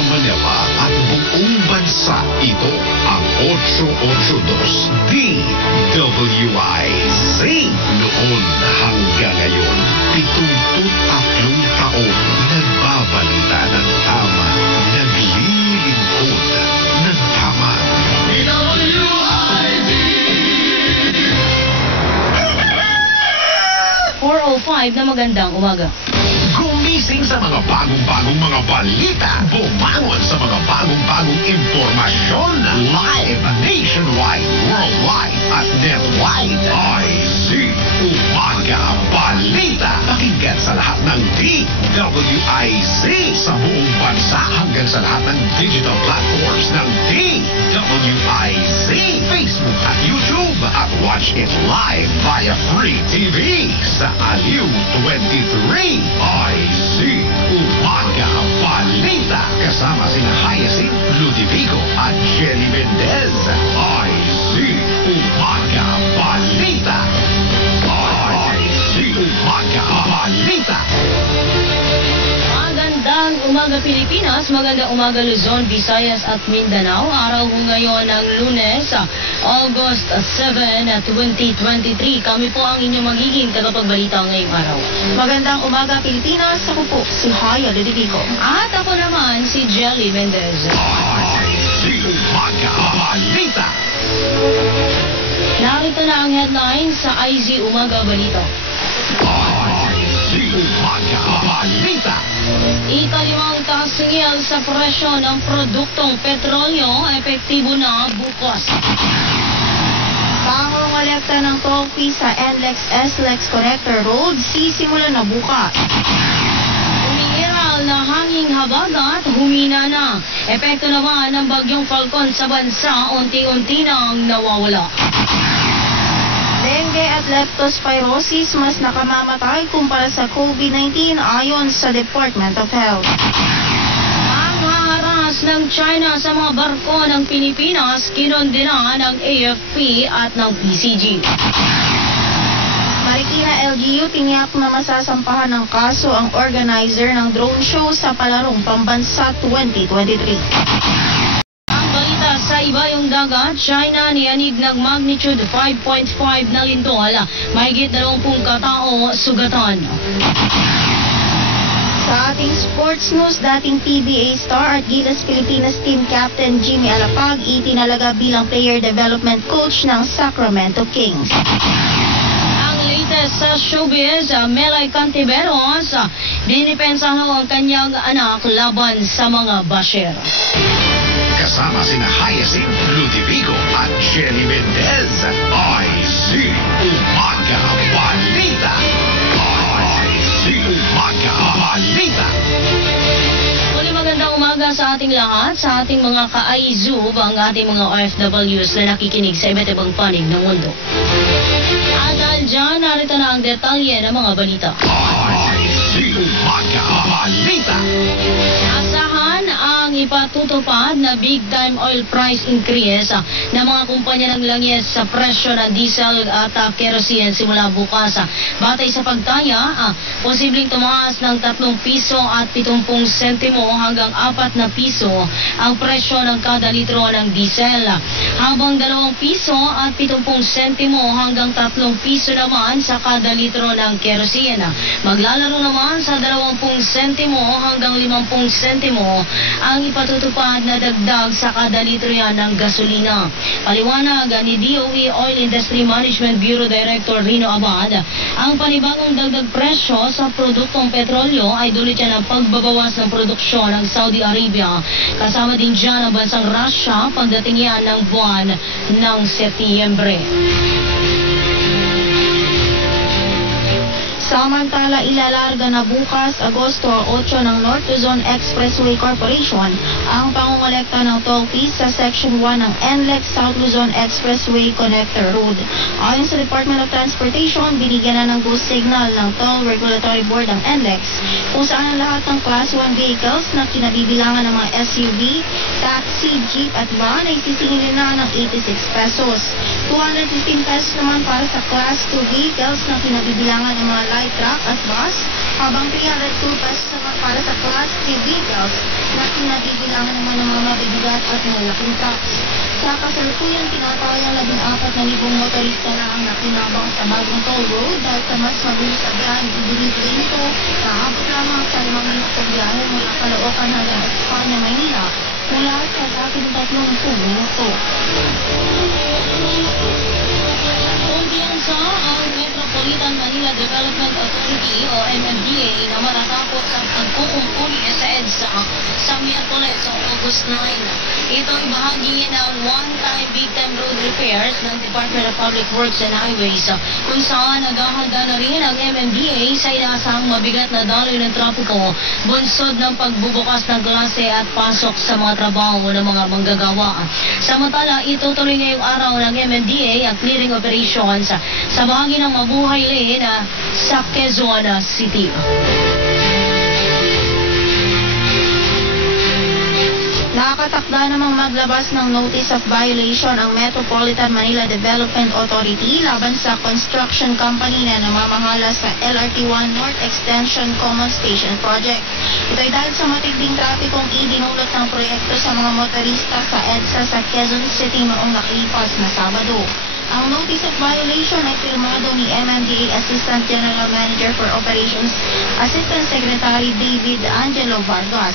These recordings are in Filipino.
Mega Manila at buong bansa. Ito ang 882 DWIZ. Noon hanggang ngayon, 73 taon nagbabalita ng tama, naglilingkod ng tama. DWIZ! 4:05 na magandang umaga. Gumising sa mga bagong-bagong mga balita. Bumangon sa mga bagong-bagong impormasyon. Live, nationwide, worldwide, at netwide. IC Umaga Balita. Pakinggan sa lahat ng DWIZ sa buong bansa hanggang sa lahat ng digital platforms ng DWIZ. Facebook at YouTube at watch it live via Free TV sa Aliw 23. IC Umaga Balita. Kasama sina Hyacinth, Ludivico at Jenny Mendez. IC Umaga Balita. IC Umaga Balita. Magandang umaga Pilipinas, magandang umaga Luzon, Visayas at Mindanao. Araw ko ngayon ng Lunes, August 7, 2023. Kami po ang inyong magiging tagapagbalita ngayong araw. Magandang umaga Pilipinas, ako po si Haya Ludivico. At ako naman si Jelly Mendez. IC Umaga Balita. Narito na ang headlines sa IZ Umaga Balita. IC Umaga Balita. Ikalimang tasingil sa presyo ng produktong petrolyo, epektibo na bukas. Pangongolekta ng toll fee sa NLEX-SLEX Connector Road sisimula na bukas. Umiiral na hanging habagat, humina na. Epekto naman ng bagyong Falcon sa bansa, unti-unti nang nawawala. Dengue at leptospirosis mas nakamamatay kumpara sa COVID-19 ayon sa Department of Health. Ang haharas ng China sa mga barko ng Pilipinas, kinondena ng AFP at ng PCG. Marikina LGU tiniyak na masasampahan ng kaso ang organizer ng drone show sa Palarong Pambansa 2023. Sa ibayong dagat, China niyanig ng magnitude 5.5 na lindol. Mahigit 20 katao sugatan. Sa ating sports news, dating PBA star at Gilas Pilipinas team captain Jimmy Alapag itinalaga bilang player development coach ng Sacramento Kings. Ang latest sa showbiz, Melay Cantiveros, dinipensahan ang kanyang anak laban sa mga basher. Kasama sina Hyacinth, Ludivico at Jenny Mendez. IC Umaga Balita. IC Umaga Balita. Muli magandang umaga sa ating lahat, sa ating mga ka-IZOO, ang ating mga OFWs na nakikinig sa iba't ibang panig ng mundo. At dahil dyan, narito na ang detalye ng mga balita. IC Umaga Balita. Asahan ang ipatutupad na big-time oil price increase ng mga kumpanya ng langis sa presyo ng diesel at kerosene simula bukas. Batay sa pagtaya, posibleng tumaas ng 3 piso at 70 sentimo hanggang 4 na piso ang presyo ng kada litro ng diesel. Habang 2 piso at 70 sentimo hanggang 3 piso naman sa kada litro ng kerosene. Maglalaro naman sa 20 sentimo hanggang 50 sentimo ang ipatutupad na dagdag sa kada litro yan ng gasolina. Paliwanag ni DOE Oil Industry Management Bureau Director Rino Abad, ang panibagong dagdag presyo sa produktong petrolyo ay dulot yan ng pagbabawas ng produksyon ng Saudi Arabia. Kasama din dyan ang bansang Russia pagdating yan ng buwan ng Setyembre. Samantala, ilalarga na bukas, Agosto 8 ng North Luzon Expressway Corporation ang pangongolekta ng toll fees sa Section 1 ng NLEX South Luzon Expressway Connector Road. Ayon sa Department of Transportation, binigyan na ng go signal ng Toll Regulatory Board ang NLEX kung saan ang lahat ng Class 1 vehicles na kinabibilangan ng mga SUV, taxi, jeep at van ay sisingilin na ng 86 pesos. 215 pesos naman para sa Class 2 vehicles na kinabibilangan ng mga light truck at bus, habang 302 pesos naman para sa Class 3 vehicles na kinatibilangan naman ng mga mabibigat at malalaking trucks. Sa kasalukuyan, tinatayang 14,000 motorista na ang nakinabang sa bagong toll road dahil sa mas mabilis na biyahe. Ibig nito, naabot lamang sa 5 minuto biyahe mula Caloocan hanggang Espanya, Maynila, mula sa dating 30 minuto. Kumpiyansa ang Metropolitan Manila Development Authority o MMDA na matatapos ang pagkukumpuni sa EDSA sa Miyerkules sa August 9. Ito'y bahagi ng one-time big-time road repairs ng Department of Public Works and Highways kung saan naghahanda na rin ang MMDA sa inaasahang mabigat na daloy ng trapiko, bunsod ng pagbubukas ng klase at pasok sa mga trabaho ng mga manggagawa. Samantala, itutuloy ngayong araw ng MMDA ang clearing operations sa bahagi ng Mabuhay Lane sa Quezon City. Nakatakda namang maglabas ng notice of violation ang Metropolitan Manila Development Authority laban sa construction company na namamahala sa LRT-1 North Extension Common Station Project. Ito'y dahil sa matinding trapikong idinulot ng proyekto sa mga motorista sa EDSA sa Quezon City noong nakalipas na Sabado. Ang notice of violation ay pirmado ni MMDA Assistant General Manager for Operations, Assistant Secretary David Angelo Vargas.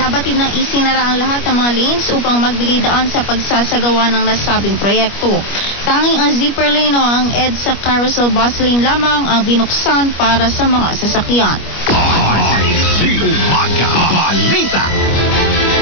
Nabatid ng isinara ang lahat ng mga lanes upang maglidaan sa pagsasagawa ng nasabing proyekto. Tanging ang zipper lane o ang EDSA Carousel Bus Lane lamang ang binuksan para sa mga sasakyan.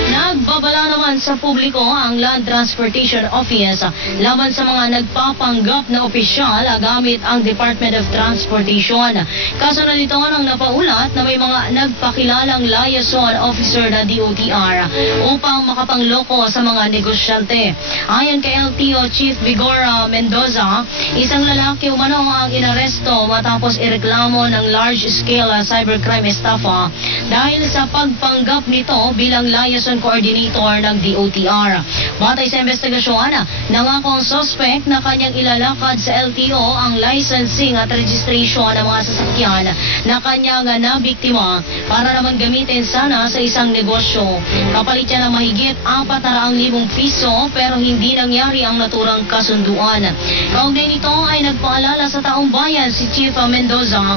Nagbabala naman sa publiko ang Land Transportation Office laban sa mga nagpapanggap na opisyal gamit ang Department of Transportation. Kasunod nito nang napaulat na may mga nagpakilalang liaison officer na DOTR upang makapangloko sa mga negosyante. Ayon kay LTO Chief Vigor Mendoza, isang lalaki umano ang inaresto matapos ireklamo ng large-scale cybercrime estafa dahil sa pagpanggap nito bilang liaison coordinator ng DOTR. Batay sa investigasyon, nangako ang suspect na kanyang ilalakad sa LTO ang licensing at registration ng mga sasakyan na kanyang nabiktima para naman gamitin sana sa isang negosyo. Kapalit siya ng mahigit 400,000 piso pero hindi nangyari ang naturang kasunduan. Kaugnay nito ay nagpaalala sa taong bayan si Chief Mendoza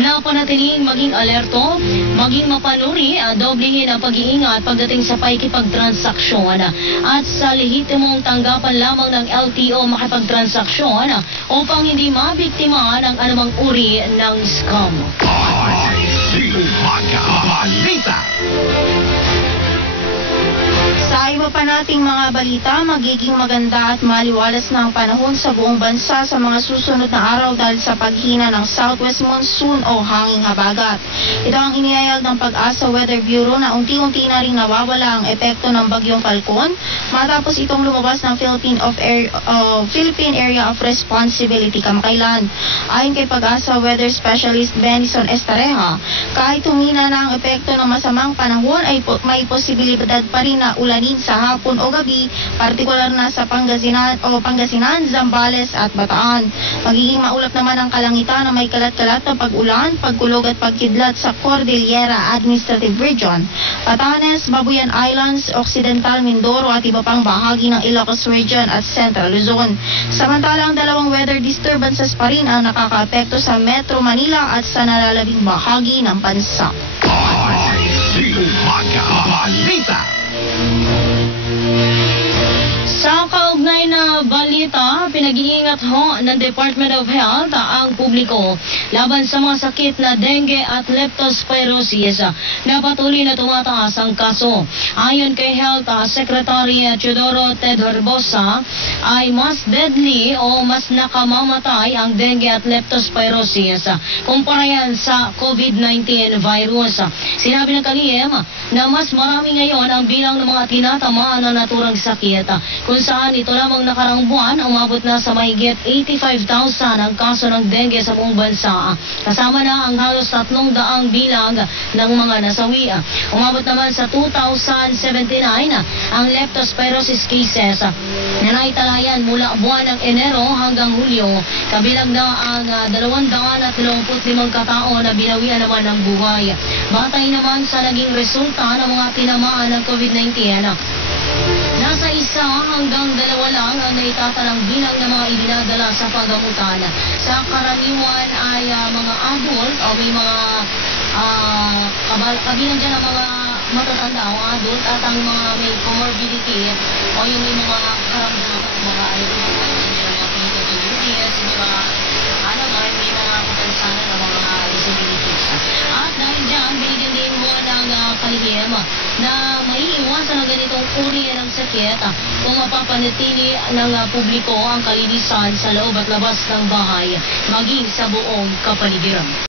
na panatiling maging alerto, maging mapanuri, doblehin ang pag-iingat pagdating sa pakikipagtransaksyon at sa lehitimong tanggapan lamang ng LTO makipagtransaksyon upang hindi mabiktima ng anumang uri ng scam. Sa iba pa nating mga balita, magiging maganda at maliwalas na ang panahon sa buong bansa sa mga susunod na araw dahil sa paghina ng southwest monsoon o hanging habagat. Ito ang inihayag ng Pag-asa Weather Bureau na unti-unti na rin nawawala ang epekto ng bagyong Falcon matapos itong lumabas ng Philippine Area of Responsibility kamakailan. Ayon kay Pag-asa Weather Specialist Benison Estareja, kahit humina na ang epekto ng masamang panahon ay may posibilidad pa rin na ulanin sa hapon o gabi, partikular na sa Pangasinan, Zambales at Bataan. Magiging maulap naman ang kalangitan na may kalat-kalat na pag-ulan, pagkulog at pagkidlat sa Cordillera Administrative Region, Batanes, Babuyan Islands, Occidental Mindoro at iba pang bahagi ng Ilocos Region at Central Luzon. Samantalang dalawang weather disturbances pa rin ang nakakaapekto sa Metro Manila at sa nalalabing bahagi ng bansa. Sa kaugnay na balita, pinag-iingat ho ng Department of Health ang publiko laban sa mga sakit na dengue at leptospirosis na patuloy na tumataas ang kaso. Ayon kay Health Secretary Teodoro Ted Herbosa, ay mas deadly o mas nakamamatay ang dengue at leptospirosis kumpara yan sa COVID-19 virus. Sinabi ng kalihim na mas marami ngayon ang bilang ng mga tinatamaan ng naturang sakit kung saan ito lamang nakarang buwan umabot na sa mahigit 85,000 ang kaso ng dengue sa buong bansa. Kasama na ang halos 300 bilang ng mga nasawi. Umabot naman sa 2,079 ang leptospirosis cases na naitalayan mula buwan ng Enero hanggang Hulyo, kabilang na ang 225 katao na binawian naman ng buhay. Batay naman sa naging resulta ng mga tinamaan ng COVID-19, nasa 1 hanggang 2 lang ang naitatalang bilang ng mga idinadala sa paggamutan. Sa karaniwan ay mga adult o may mga kabilang dyan ang mga matatanda o adult at ang mga may comorbidity o yung may mga karamdaman ng mga may mga kapansanan ng mga disabilities. At dahil dyan, binigyan din mo ng kalihim na maiiwasan ang ganitong uri ng sakit kung mapapanatili ng publiko ang kalinisan sa loob at labas ng bahay, maging sa buong kapaligiran.